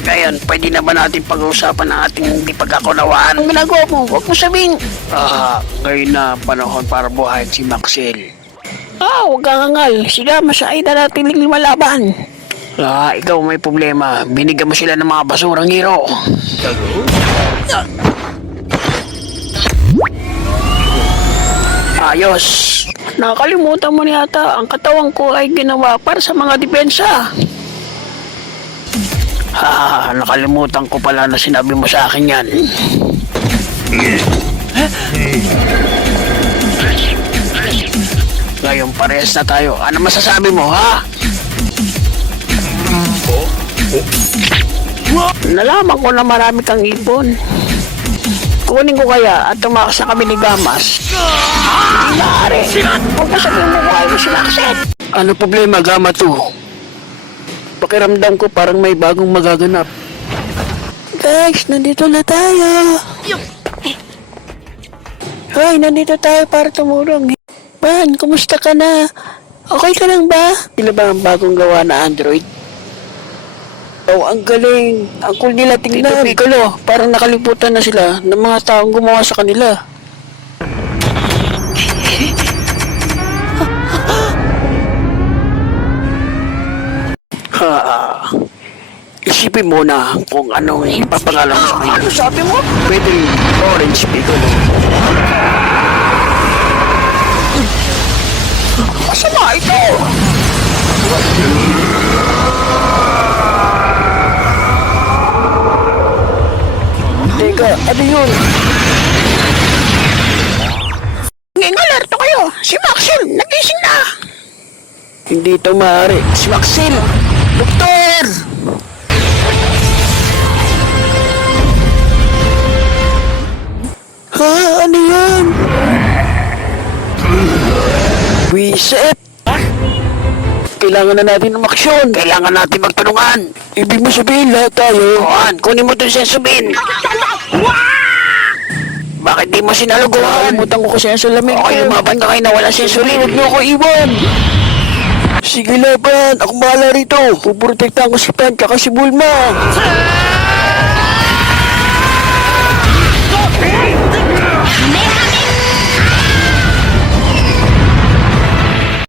Ngayon, pwede na ba natin pag-uusapan ang ating hindi pagkakunawaan? Ang ginagawa mo, huwag mo sabihin. Ngayon na panahon para buhayin si Maxel. Huwag kang angal. Sila, masay na natin lumalaban. Ikaw may problema. Binigyan mo sila ng mga basurang hero. Ayos. Nakalimutan mo yata, ang katawan ko ay ginawa para sa mga depensa. Nakalimutan ko pala na sinabi mo sa akin yan. Ngayon parehas na tayo. Ano masasabi mo, ha? Nalaman ko na marami kang ipon. Kunin ko kaya at tumakas na kami ni Gamas. Hindi maaari. Huwag mo sabihin mo kung ayaw mo si Maxet. Ano problema, Gama 2? Pakiramdam ko parang may bagong magaganap. Guys, nandito na tayo. Hoy, nandito tayo para tumulong. Man, kumusta ka na? Okay ka lang ba? Sila ba ang bagong gawa na Android? Ang galing. Ang cool nila tingnan. Tito Piccolo, parang nakalimutan na sila ng mga taong gumawa sa kanila. Isipin mo na kung anong ipapangalan mo sa kanya. Ano sabi mo? Pwede Orange Piccolo. Masama ito! Teka, ano yun? Ngayon, kayo! Si Maxel, nagising na! Hindi ito maaari. Si Maxel! Doktor! Ano yan? Wiset! Kailangan na natin umaksyon. Kailangan natin magtulungan. Ibig mo sabihin lahat tayo. Kunin mo ito siya sabihin. Bakit di mo sinaluguan? Nakalimutan ko kasi ang salamin ko. Lumaban ka kayo na wala sensory. Huwag mo ako iwan. Sige laban, ako bahala rito. Puprotektahan ko si Pan kaka si Bulma.